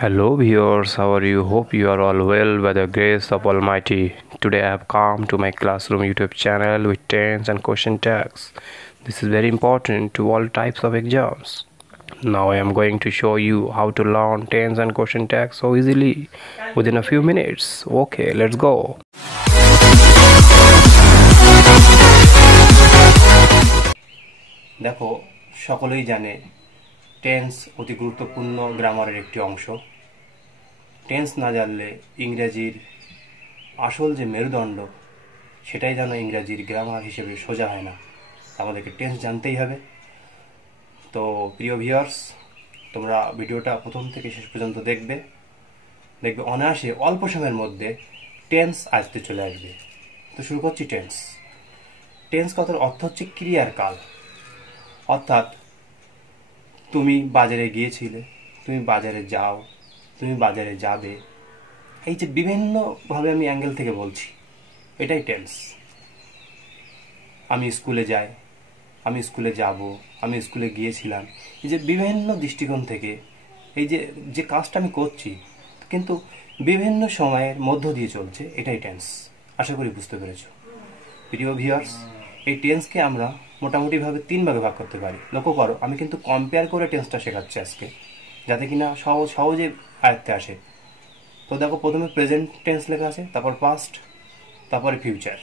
Hello viewers, how are you? Hope you are all well by the grace of Almighty. Today I have come to my classroom YouTube channel with tense and question tags. This is very important to all types of exams. Now I am going to show you how to learn tense and question tags so easily within a few minutes. Okay, let's go. দেখো সকলেই জানে tense অতি গুরুত্বপূর্ণ গ্রামারের একটি অংশ। Tense না জানলে ইংরেজির আসল যে মেরুদণ্ড সেটাই যেন ইংরেজির গ্রামার হিসেবে সোজা হয় না। আমাদেরকে টেন্স জানতেই হবে। তো প্রিয় ভিউয়ার্স, তোমরা ভিডিওটা প্রথম থেকে শেষ পর্যন্ত দেখবে অনায়াসে অল্প সময়ের মধ্যে টেন্স আয়ত্তে চলে আসবে। তো শুরু করছি। টেন্স কথার অর্থ হচ্ছে ক্রিয়ার কাল। অর্থাৎ তুমি বাজারে গিয়েছিলে, তুমি বাজারে যাও, তুমি বাজারে যাবে, এই যে বিভিন্নভাবে আমি অ্যাঙ্গেল থেকে বলছি, এটাই টেন্স। আমি স্কুলে যাই, আমি স্কুলে যাব, আমি স্কুলে গিয়েছিলাম, এই যে বিভিন্ন দৃষ্টিকোণ থেকে এই যে কাজটা আমি করছি কিন্তু বিভিন্ন সময়ের মধ্য দিয়ে চলছে, এটাই টেন্স। আশা করি বুঝতে পেরেছ। প্রিয় ভিউয়ার্স, এই টেন্সকে আমরা মোটামুটিভাবে 3 ভাগে ভাগ করতে পারি। লক্ষ্য করো, আমি কিন্তু কম্পেয়ার করে টেন্সটা শেখাচ্ছি আজকে, যাতে কিনা সহজে আয়ত্তে আসে। তো দেখো, প্রথমে প্রেজেন্ট টেন্স লেখা আছে, তারপর পাস্ট, তারপরে ফিউচার।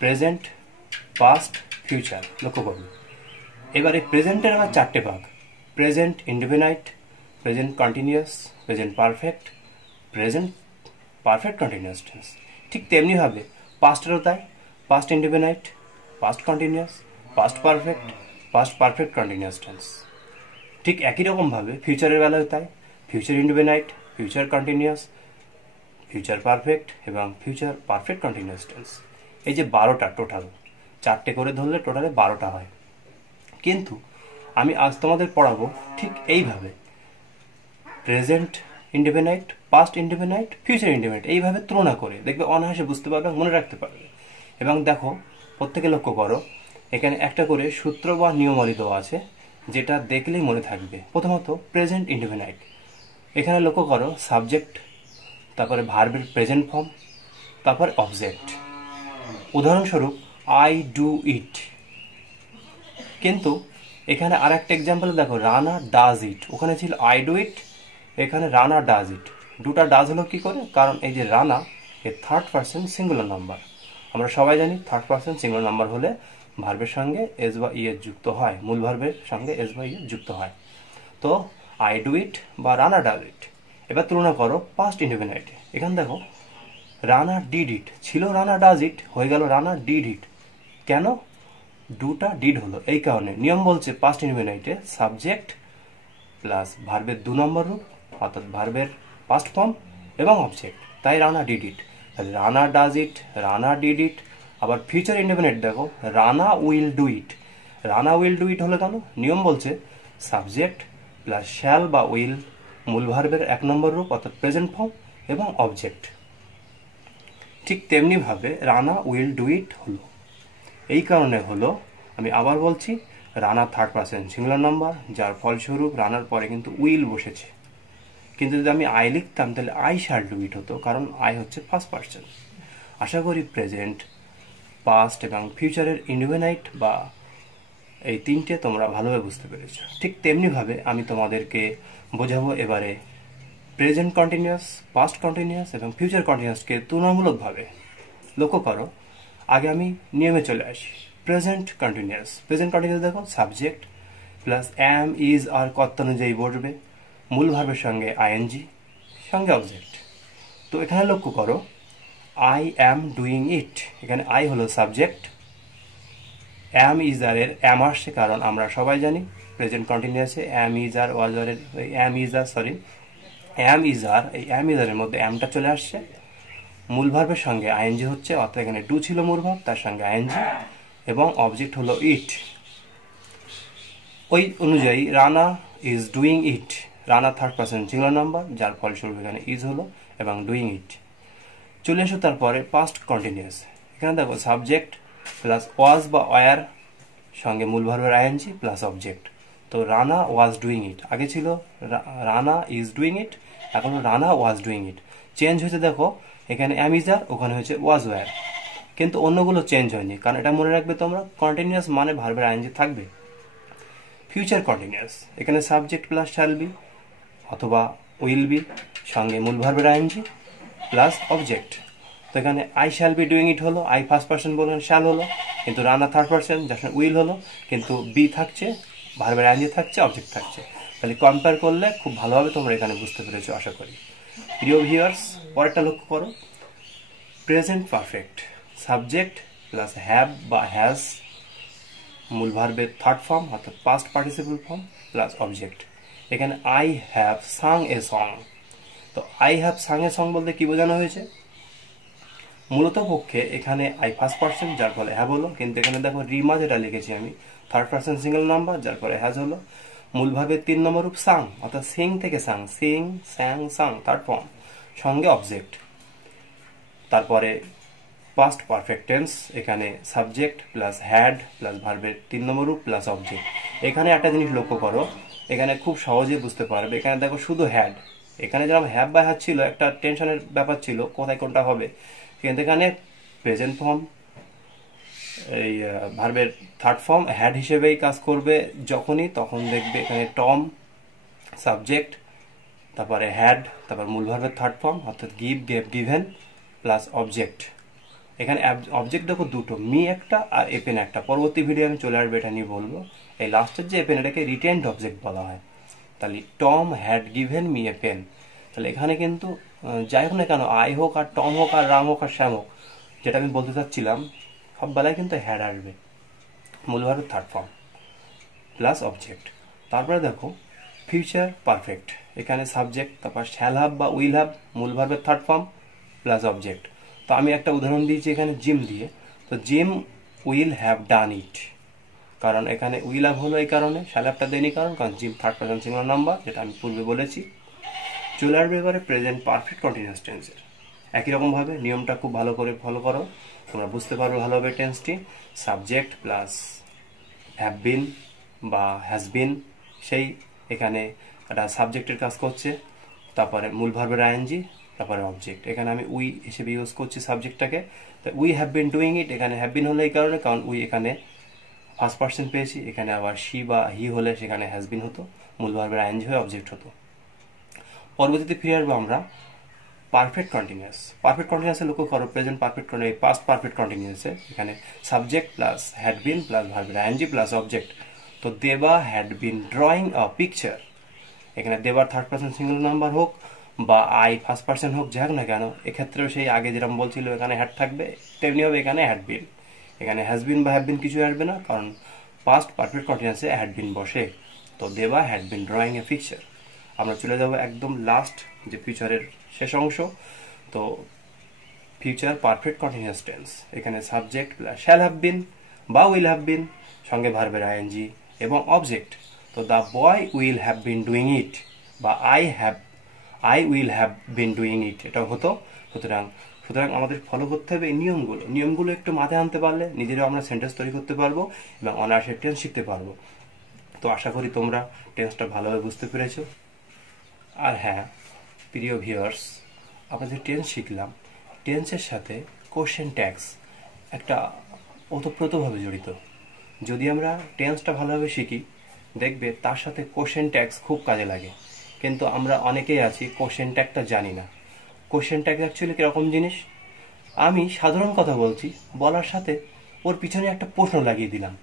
Present, past, future. লক্ষ্য করবে এবারে প্রেজেন্টের আবার 4টে ভাগ: present indefinite, present continuous, present perfect, present perfect continuous tense. ঠিক তেমনিভাবে পাস্টেরও তাই, past indefinite, past continuous, past perfect, past perfect continuous tense. ঠিক একই রকমভাবে ফিউচারের বেলায় তাই, future indefinite, future continuous, future perfect এবং ফিউচার পারফেক্ট কন্টিনিউয়াস টেন্স। এই যে 12টা টোটাল, 4টে করে ধরলে টোটালে 12টা হয়। কিন্তু আমি আজ তোমাদের পড়াবো ঠিক এইভাবে: present indefinite, past indefinite, future indefinite, এইভাবে তুলনা করে দেখবে অনায়াসে বুঝতে পারবে, মনে রাখতে পারবে। এবং দেখো, প্রত্যেকে লক্ষ্য করো, এখানে একটা করে সূত্র বা নিয়মাবলী দেওয়া আছে, যেটা দেখলেই মনে থাকবে। প্রথমত প্রেজেন্ট ইনডেফিনাইট, এখানে লক্ষ্য করো সাবজেক্ট, তারপরে ভার্বের প্রেজেন্ট ফর্ম, তারপর অবজেক্ট। উদাহরণস্বরূপ আই ডু ইট। কিন্তু এখানে আর একটা এক্সাম্পল দেখো, রানা ডাজ ইট। ওখানে ছিল আই ডু ইট, এখানে রানা ডাজ ইট। দুটা ডাজ হলো কি করে? কারণ এই যে রানা, এর থার্ড পার্সন সিঙ্গুলার নাম্বার। আমরা সবাই জানি থার্ড পার্সন সিঙ্গুলার নাম্বার হলে ভার্বের সঙ্গে এস বা ই এর যুক্ত হয়, মূল ভার্বের সঙ্গে এস বা ই এর যুক্ত হয়। তো আই ডু ইট বা রানা ডাজ ইট। এবার তুলনা করো পাস্ট ইনডেফিনাইটে। এখানে দেখো, রানা ডিড ইট ছিল রানা ডাজ ইট, হয়ে গেল রানা ডিড ইট। কেন? দুটা ডিড হলো, এই কারণে নিয়ম বলছে পাস্ট ইনডেফিনাইটে সাবজেক্ট প্লাস ভার্বের 2 নম্বর রূপ, অর্থাৎ ভার্বের পাস্ট ফর্ম এবং অবজেক্ট। তাই Rana did it, Rana does it, Rana did it. আবার ফিউচার ইনডেফিনাইট দেখো, Rana will do it. Rana will do it হলো কেন? নিয়ম বলছে সাবজেক্ট প্লাস শ্যাল বা উইল, মূল ভার্বের 1 নম্বর রূপ অর্থাৎ প্রেজেন্ট ফর্ম এবং অবজেক্ট। ঠিক তেমনিভাবে রানা উইল ডু ইট হলো, এই কারণে হলো, আমি আবার বলছি, Rana third person singular number, যার ফলস্বরূপ রানার পরে কিন্তু উইল বসেছে। কিন্তু যদি আমি আই লিখতাম তাহলে আই শ্যাল ডু ইট হতো, কারণ আই হচ্ছে ফার্স্ট পার্সন। আশা করি প্রেজেন্ট, পাস্ট এবং ফিউচারের ইনডেফিনাইট বা এই 3টে তোমরা ভালোভাবে বুঝতে পেরেছো। ঠিক তেমনিভাবে আমি তোমাদেরকে বোঝাবো এবারে প্রেজেন্ট কন্টিনিউয়াস, পাস্ট কন্টিনিউয়াস এবং ফিউচার কন্টিনিউয়াসকে তুলনামূলকভাবে। লক্ষ্য করো, আগে আমি নিয়মে চলে আসি। প্রেজেন্ট কন্টিনিউয়াস, প্রেজেন্ট কন্টিনিউয়াস দেখো সাবজেক্ট প্লাস অ্যাম ইজ আর কর্তা অনুযায়ী বসবে, মূল ভার্বের সঙ্গে আইএনজি সঙ্গে অবজেক্ট। তো এখানে লক্ষ্য করো, আই অ্যাম ডুইং ইট, এখানে আই হলো সাবজেক্ট, অ্যাম ইজ আর এর অ্যাম আসছে, কারণ আমরা সবাই জানি প্রেজেন্ট কন্টিনিউয়াসে অ্যাম ইজ আর ওয়াজ আর এর am is R am is আর, এই অ্যাম ইজ আর এর মধ্যে অ্যামটা চলে আসছে, মূল ভার্বের সঙ্গে আইএনজি হচ্ছে, অর্থাৎ এখানে ডু ছিল মূল ভার্ব, তার সঙ্গে আইএনজি এবং অবজেক্ট হলো ইট। ওই অনুযায়ী Rana is doing it, Rana third person singular number, যার ফলস্বরূপ এখানে ইজ হলো এবং ডুইং ইট। চলে এসো তারপরে পাস্ট কন্টিনিউয়াস। এখানে দেখো সাবজেক্ট প্লাস ওয়াজ বা ওয়ার সঙ্গে মূল ভার্বের আইএনজি প্লাস অবজেক্ট। তো রানা ওয়াজ ডুইং ইট, আগে ছিল রানা ইজ ডুইং ইট, এখন Rana was doing it. Change হয়েছে দেখো, এখানে অ্যাম ইজ আর, ওখানে হয়েছে ওয়াজ ওয়্যার, কিন্তু অন্যগুলো চেঞ্জ হয়নি। কারণ এটা মনে রাখবে তোমরা, কন্টিনিউয়াস মানে ভার্বের আইএনজি থাকবে। ফিউচার কন্টিনিউয়াস, এখানে সাবজেক্ট প্লাস শ্যাল বি অথবা উইল বি, সঙ্গে মূল ভার্বের আইএনজি প্লাস অবজেক্ট। তো এখানে I shall be doing it হলো, আই ফার্স্ট পার্সন বললেন শ্যাল হলো, কিন্তু রানা থার্ড পার্সন যার সঙ্গে উইল হলো, কিন্তু বি থাকছে, ভার্বের আইএনজি থাকছে, অবজেক্ট থাকছে। তাহলে কম্পেয়ার করলে খুব ভালোভাবে তোমরা এখানে বুঝতে পেরেছো আশা করি। প্রিয় ভিউয়ার্স, পরেরটা লক্ষ্য করো, present perfect, subject plus have বা হ্যাজ, মূল ভার্বের থার্ড ফর্ম অর্থাৎ past participle form plus object. এখানে I have sung a song. তো I have sung a song বলতে কি বোঝানো হয়েছে? মূলত পক্ষে এখানে আই ফার্স্ট পার্সন যার ফলে হ্যাভ হলো, কিন্তু এখানে দেখো রিমা যেটা লিখেছি আমি থার্ড পার্সন সিঙ্গেল নাম্বার যার ফলে হ্যাজ হলো। মূল ভার্বের 3 নম্বর রূপ সাং অর্থাৎ সিং থেকে সাং, সিং স্যাং সাং থার্ড ফর্ম, সঙ্গে অবজেক্ট। তারপরে পাস্ট পারফেক্ট টেন্স, এখানে সাবজেক্ট প্লাস হ্যাড প্লাস ভার্বের 3 নম্বর রূপ প্লাস অবজেক্ট। এখানে একটা জিনিস লক্ষ্য করো, এখানে খুব সহজে বুঝতে পারবে। এখানে দেখো শুধু হ্যাড, এখানে যেরকম হ্যাভ বা হ্যাড ছিল একটা টেনশনের ব্যাপার ছিল কোথায় কোনটা হবে, কিন্তু এখানে প্রেজেন্ট ফর্ম এই ভার্বের থার্ড ফর্ম হ্যাড হিসেবেই কাজ করবে যখনই, তখন দেখবে এখানে টম সাবজেক্ট, তারপরে হ্যাড, তারপর মূল ভার্বের থার্ড ফর্ম অর্থাৎ give gave given plus object. এখানে অবজেক্ট দেখো দুটো, মি একটা আর এপেন একটা। পরবর্তী ভিডিও আমি চলে আসবে এটা নিয়ে বলবো। এই লাস্টের যে এপেন, এটাকে রিটেন্ড অবজেক্ট বলা হয়। তাহলে Tom had given me a pen. তাহলে এখানে কিন্তু যাই হোক না কেন, আই হোক আর টম হোক আর রাম হোক আর শ্যাম হোক, যেটা আমি বলতে চাচ্ছিলাম, সব বেলায় কিন্তু হ্যাড আসবে, মূল ভার্বের থার্ড ফর্ম প্লাস অবজেক্ট। তারপরে দেখো ফিউচার পারফেক্ট, এখানে সাবজেক্ট, তারপর শ্যাল হাব বা উইল হাব, মূল ভার্বের থার্ড ফর্ম প্লাস অবজেক্ট। তো আমি একটা উদাহরণ দিয়েছি এখানে জিম দিয়ে। তো জিম উইল হ্যাভ ডান ইট, কারণ এখানে উইল হ্যাভ হলো এই কারণে, শ্যাল হ্যাভটা দেয়নি কারণ gym third person singular number, যেটা আমি পূর্বে বলেছি। চলে আসবে এবারে প্রেজেন্ট পারফেক্ট কন্টিনিউয়াস টেন্সের। একই রকমভাবে নিয়মটা খুব ভালো করে ফলো করো, তোমরা বুঝতে পারবে ভালোভাবে টেন্সটি। সাবজেক্ট প্লাস হ্যাভ বিন বা হ্যাজ বিন, সেই এখানে একটা সাবজেক্টের কাজ করছে, তারপরে মূল ভার্বের আইএনজি, তারপরে অবজেক্ট। এখানে আমি উই হিসেবে ইউজ করছি সাবজেক্টটাকে। তো উই হ্যাভ বিন ডুইং ইট, এখানে হ্যাভ বিন হলো এই কারণে, কারণ উই এখানে ফার্স্ট পার্সন পেয়েছি। এখানে আবার শি বা হি হলে সেখানে হ্যাজ বিন হতো, মূল ভার্বের আইএনজি হয়ে অবজেক্ট হতো। পরবর্তীতে ফিরে আসবো আমরা পারফেক্ট কন্টিনিউয়াস। পারফেক্ট কন্টিনিউয়াসে লক্ষ্য করো, প্রেজেন্ট পারফেক্ট পাস্ট পারফেক্ট কন্টিনিউয়াসে এখানে subject plus had been plus ভার্বের আইএনজি প্লাস অবজেক্ট। তো দেবা had been drawing a picture, এখানে দেবার থার্ড পার্সন সিঙ্গল নাম্বার হোক বা আই ফার্স্ট পার্সন হোক, যাক না কেন, এক্ষেত্রেও সেই আগে যেরকম বলছিল এখানে হ্যাড থাকবে, তেমনি হবে এখানে হ্যাড বিন। এখানে হ্যাজ বিন বা হ্যাভ বিন কিছু আসবে না, কারণ পাস্ট পারফেক্ট কন্টিনিউয়াসে হ্যাড বিন বসে। তো দেবা had been drawing a picture. আমরা চলে যাবো একদম লাস্ট যে ফিউচারের শেষ অংশ। তো ফিউচার পারফেক্ট কন্টিনিউয়াস টেন্স, এখানে subject plus shall have been বা উইল হ্যাভ বিন, সঙ্গে ভার্বের আইএনজি এবং অবজেক্ট। তো the boy will have been doing it বা I will have been doing it, এটাও হতো। সুতরাং আমাদের ফলো করতে হবে এই নিয়মগুলো একটু মাথায় আনতে পারলে নিজেরাও আমরা সেন্টেন্স তৈরি করতে পারবো এবং অনায়াসে টেন্স শিখতে পারবো। তো আশা করি তোমরা টেন্সটা ভালোভাবে বুঝতে পেরেছো। আর হ্যাঁ প্রিয় ভিউয়ার্স, আমরা যে টেন্স শিখলাম, টেন্সের সাথে কোশ্চেন ট্যাগস একটা ওতপ্রোতভাবে জড়িত। যদি আমরা টেন্সটা ভালোভাবে শিখি, দেখবে তার সাথে কোশ্চেন ট্যাগস খুব কাজে লাগে। কিন্তু আমরা অনেকেই আছি কোশ্চেন ট্যাগটা জানি না। কোশ্চেন ট্যাগ অ্যাকচুয়ালি কীরকম জিনিস, আমি সাধারণ কথা বলছি, বলার সাথে ওর পিছনে একটা প্রশ্ন লাগিয়ে দিলাম।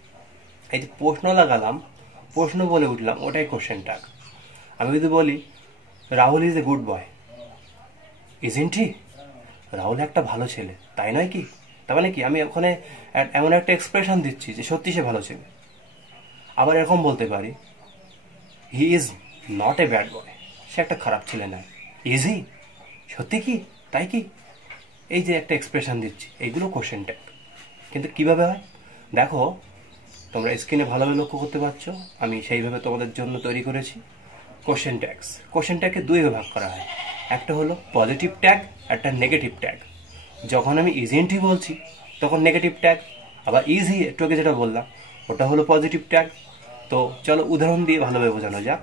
এই যে প্রশ্ন লাগালাম, প্রশ্ন বলে উঠলাম, ওটাই কোশ্চেন ট্যাগ। আমি যদি বলি Rahul is a good boy, isn't he? Rahul একটা ভালো ছেলে, তাই নয় কি? তার মানে কি আমি ওখানে এমন একটা এক্সপ্রেশন দিচ্ছি যে সত্যি সে ভালো ছেলে। আবার এরকম বলতে পারি he is not a bad boy, সে একটা খারাপ ছেলে নয়। Is he? সত্যি কি? তাই কি? এই যে একটা এক্সপ্রেশন দিচ্ছি, এইগুলো কোশ্চেন ট্যাগ। কিন্তু কিভাবে হয় দেখো, তোমরা স্ক্রিনে ভালোভাবে লক্ষ্য করতে পারছো, আমি সেইভাবে তোমাদের জন্য তৈরি করেছি কোশ্চেন ট্যাগস। কোশ্চেন ট্যাগকে দুইভাবে ভাগ করা হয়, একটা হলো পজিটিভ ট্যাগ, একটা নেগেটিভ ট্যাগ। যখন আমি ইজন্ট হি বলছি তখন নেগেটিভ ট্যাগ, আবার ইজ হি একটু আগে যেটা বললাম ওটা হলো পজিটিভ ট্যাগ। তো তো চলো উদাহরণ দিয়ে ভালোভাবে বোঝানো যাক।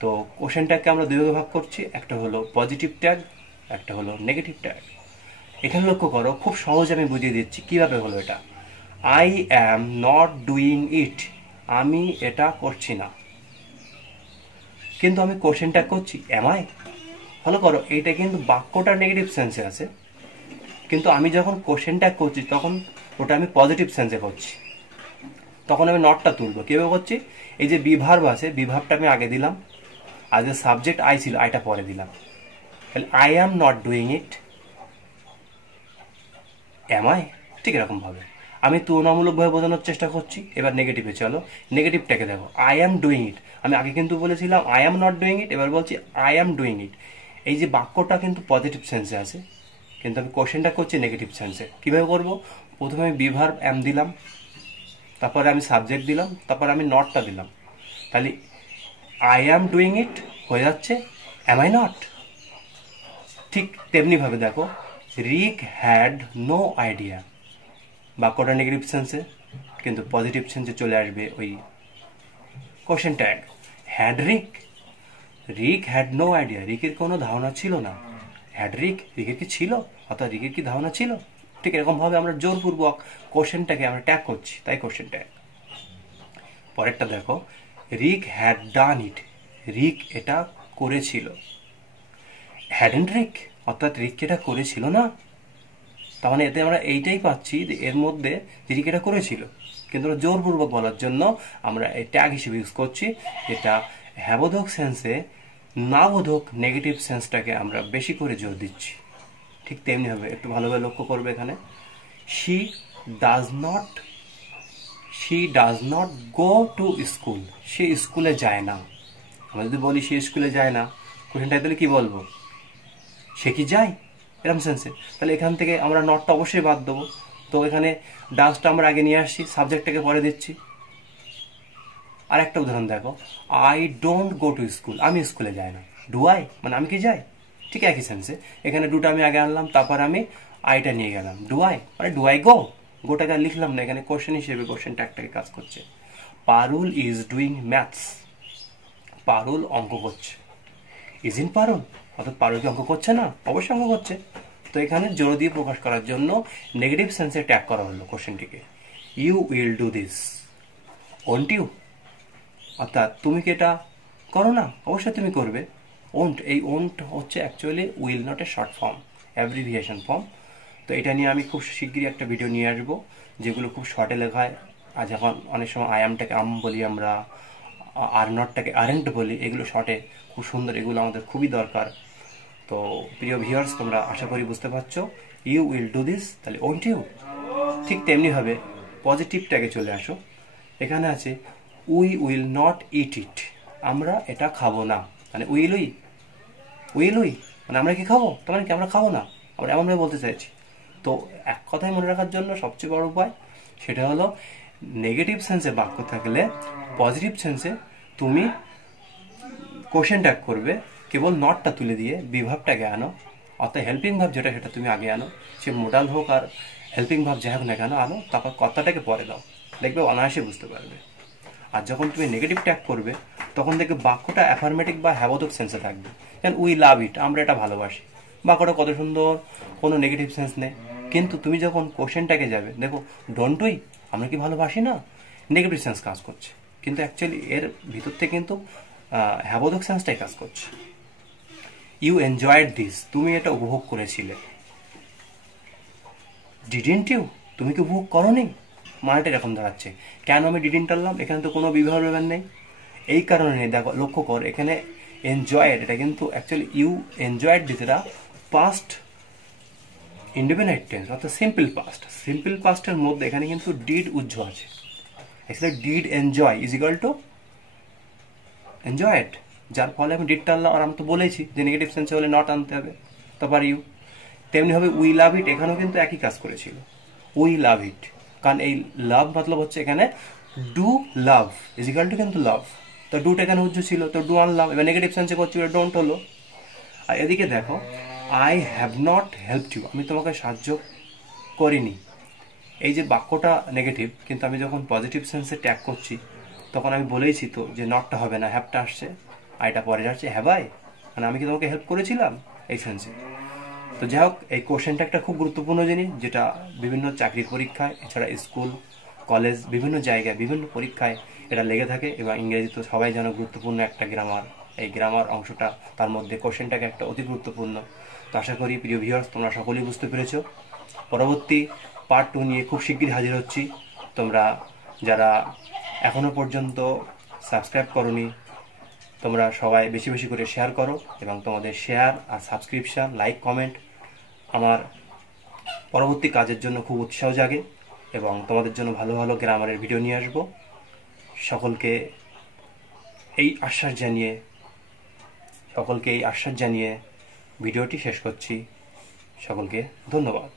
তো কোশ্চেন ট্যাগকে আমরা দুই ভাগে ভাগ করছি, একটা হলো পজিটিভ ট্যাগ, একটা হলো নেগেটিভ ট্যাগ। এখানে লক্ষ্য করো, খুব সহজে আমি বুঝিয়ে দিচ্ছি কিভাবে হলো এটা। I am not doing it, আমি এটা করছি না, কিন্তু আমি কোশ্চেন ট্যাগ করছি অ্যাম আই। ফলো করো, এইটা কিন্তু বাক্যটা নেগেটিভ সেন্সে আছে, কিন্তু আমি যখন কোশ্চেন ট্যাগ করছি তখন ওটা আমি পজিটিভ সেন্সে করছি। তখন আমি নটটা তুলবো, কীভাবে করছি? এই যে বিভার্ব আছে, বিভার্বটা আমি আগে দিলাম, আর যে সাবজেক্ট আই ছিল আইটা পরে দিলাম। তাহলে I am not doing it, am I. ঠিক এরকমভাবে আমি তুলনামূলকভাবে বোঝানোর চেষ্টা করছি। এবার নেগেটিভে চলো, নেগেটিভটাকে দেখো, আই অ্যাম ডুইং ইট। আমি আগে কিন্তু বলেছিলাম I am not doing it, এবার বলছি আই অ্যাম ডুইং ইট। এই যে বাক্যটা কিন্তু পজিটিভ সেন্সে আছে, কিন্তু আমি কোশ্চেনটা করছি নেগেটিভ সেন্সে। কীভাবে করবো? প্রথমে আমি বিভার্ব অ্যাম দিলাম, তারপরে আমি সাবজেক্ট দিলাম, তারপরে আমি নটটা দিলাম। তাহলে আই অ্যাম ডুইং ইট হয়ে যাচ্ছে অ্যাম আই নট। ঠিক তেমনিভাবে দেখো, রিক হ্যাড নো আইডিয়া, বাক্যটা নেগেটিভ সেন্সে, কিন্তু পজিটিভ সেন্সে চলে আসবে ওই question tag had Rick. Rick had no idea, রিকের কোনো ধারণা ছিল না। হ্যাড রিক, রিকের কি ছিল, অর্থাৎ রিকের কি ধারণা ছিল। ঠিক এরকমভাবে আমরা জোরপূর্বক কোশ্চেনটাকে আমরা ট্যাগ করছি, তাই কোশ্চেন ট্যাগ। পরেরটা দেখো, রিক হ্যাড ডান ইট, রিক এটা করেছিল। হ্যাডেন্ট রিক, অর্থাৎ রিক এটা করেছিল না। তার মানে এতে আমরা এইটাই পাচ্ছি যে এর মধ্যে রিক এটা করেছিল, কিন্তু জোরপূর্বক বলার জন্য আমরা এই ট্যাগ হিসেবে ইউজ করছি, যেটা হ্যাবোধক সেন্সে না বোধক নেগেটিভ সেন্সটাকে আমরা বেশি করে জোর দিচ্ছি। ঠিক তেমনি হবে, একটু ভালোভাবে লক্ষ্য করবে এখানে, she does not go to school, সে স্কুলে যায় না। আমরা যদি বলি সে স্কুলে যায় না, কোশ্চেনটা তাহলে কি বলবো? সে কি যায়, এরকম সেন্সে। তাহলে এখান থেকে আমরা নটটা অবশ্যই বাদ দেবো। তো এখানে ডাজটা আমরা আগে নিয়ে আসছি, সাবজেক্টটাকে পরে দিচ্ছি। আর একটা উদাহরণ দেখো, I don't go to school, আমি স্কুলে যাই না। ডু আই, মানে আমি কি যাই? ঠিক একই সেন্সে। এখানে ডুটা আমি আগে আনলাম, তারপর আমি আইটা নিয়ে গেলাম। ডু আই, মানে ডু আই গো, গোটাকে আর লিখলাম না, এখানে কোশ্চেন হিসেবে কোশ্চেন ট্যাগটাকে কাজ করছে। পারুল ইজ ডুইং ম্যাথস, পারুল অঙ্ক করছে। ইজ ইন পারুল, অর্থাৎ পারুল কি অঙ্ক করছে না? অবশ্যই অঙ্ক করছে। তো এখানে জোর দিয়ে প্রকাশ করার জন্য নেগেটিভ সেন্সে ট্যাগ করা হলো কোশ্চেনটিকে। You will do this, won't you, অর্থাৎ তুমি কি এটা করো না? অবশ্যই তুমি করবে। ওন্ট, এই ওন্ট হচ্ছে actually will not a short form, abbreviation form. তো এটা নিয়ে আমি খুব শিগগিরই একটা ভিডিও নিয়ে আসবো, যেগুলো খুব শর্টে লেখায়। আর যখন অনেক সময় আই আমটাকে আম বলি আমরা, আর নটটাকে আরেন্ট বলি, এগুলো শর্টে খুব সুন্দর, এগুলো আমাদের খুবই দরকার। তো প্রিয় ভিউয়ার্স, তোমরা আশা করি বুঝতে পারছো। ইউ উইল ডু দিস, তাহলে ওন্ট ইউ। ঠিক তেমনিভাবে পজিটিভ ট্যাগে চলে আসো। এখানে আছে উই উইল নট ইট ইট, আমরা এটা খাবো না। মানে উইল উই মানে আমরা কি খাবো, তার মানে কি আমরা খাবো না, আমরা এমনভাবে বলতে চাইছি। তো এক কথায় মনে রাখার জন্য সবচেয়ে বড় উপায় সেটা হলো, নেগেটিভ সেন্সে বাক্য থাকলে পজিটিভ সেন্সে তুমি কোশ্চেন ট্যাগ করবে, কেবল নটটা তুলে দিয়ে বিভাবটাকে আনো, অর্থাৎ হেল্পিং ভাব যেটা সেটা তুমি আগে আনো। সে মোডাল হোক আর হেল্পিং ভাব যাই হোক না কেন আনো, তারপর কথাটাকে পরে দাও, দেখবে অনায়াসে বুঝতে পারবে। আর যখন তুমি নেগেটিভ ট্যাগ করবে, তখন দেখবে বাক্যটা অ্যাফার্মেটিভ বা হ্যাবোধক সেন্সে থাকবে। যেমন উই লাভ ইট, আমরা এটা ভালোবাসি, বাক্যটা কত সুন্দর, কোনো নেগেটিভ সেন্স নেই। কিন্তু তুমি যখন কোশ্চেনটাকে যাবে, দেখো ডোন্ট উই, আমরা কি ভালোবাসি না, নেগেটিভ সেন্স কাজ করছে, কিন্তু অ্যাকচুয়ালি এর ভিতর থেকে কিন্তু হ্যাবোধক সেন্সটাই কাজ করছে। ইউ এনজয়েড দিস, তুমি এটা উপভোগ করেছিলে। ডিডেন্ট ইউ, তুমি কি উপভোগ করোনি, মানেটা এরকম দাঁড়াচ্ছে। কেন আমি ডিডেন্ট আনলাম? এখানে তো কোনো বিভার ব্যাপার নেই, এই কারণে নেই। দেখো লক্ষ্য কর, এখানে এনজয়েড, এটা কিন্তু অ্যাকচুয়ালি ইউ এনজয়েড দিস, এটা পাস্ট ইন্ডিপেন্ডেন্ট টেন্স, অর্থাৎ সিম্পল পাস্ট। সিম্পল পাস্টের মধ্যে এখানে কিন্তু ডিড উজ্জ আছে। Actually did enjoy is equal to enjoyed, যার ফলে আমি ডিডটা আনলাম। আর আমি তো বলেছি যে নেগেটিভ সেন্সে হলে নট আনতে হবে, তারপর ইউ। তেমনিভাবে উই লাভ ইট, এখানেও কিন্তু একই কাজ করেছিল, উই লাভ ইট। কারণ এই লাভ মতলব হচ্ছে এখানে do love is equal to কিন্তু লাভ, তো ডুটা এখানে উজ্জ ছিল, তো ডু আনলাম। এবার নেগেটিভ সেন্সে করছি, ডোন্ট হলো। আর এদিকে দেখো, I have not helped you, আমি তোমাকে সাহায্য করিনি। এই যে বাক্যটা নেগেটিভ, কিন্তু আমি যখন পজিটিভ সেন্সে ট্যাগ করছি, তখন আমি বলেইছি তো যে নটটা হবে না, হ্যাপটা আসছে, আইটা পরে যাচ্ছে, হ্যাঁ ভাই, মানে আমি কি তোমাকে হেল্প করেছিলাম এই সেন্সে। তো যাই হোক, এই কোশ্চেনটা একটা খুব গুরুত্বপূর্ণ জিনিস, যেটা বিভিন্ন চাকরির পরীক্ষায়, এছাড়া স্কুল কলেজ বিভিন্ন জায়গায় বিভিন্ন পরীক্ষায় এটা লেগে থাকে। এবং ইংরেজি তো সবাই জানো গুরুত্বপূর্ণ একটা গ্রামার, এই গ্রামার অংশটা তার মধ্যে কোশ্চেনটাকে একটা অতি গুরুত্বপূর্ণ। তো আশা করি প্রিয় ভিউয়ার্স তোমরা সকলেই বুঝতে পেরেছো। পরবর্তী পার্ট 2 নিয়ে খুব শিগগিরই হাজির হচ্ছি। তোমরা যারা এখনো পর্যন্ত সাবস্ক্রাইব করোনি, তোমরা সবাই বেশি বেশি করে শেয়ার করো, এবং তোমাদের শেয়ার আর সাবস্ক্রিপশন, লাইক, কমেন্ট আমার পরবর্তী কাজের জন্য খুব উৎসাহ জাগে, এবং তোমাদের জন্য ভালো ভালো গ্রামারের ভিডিও নিয়ে আসবো। সকলকে এই আশ্বাস জানিয়ে ভিডিওটি শেষ করছি। সকলকে ধন্যবাদ।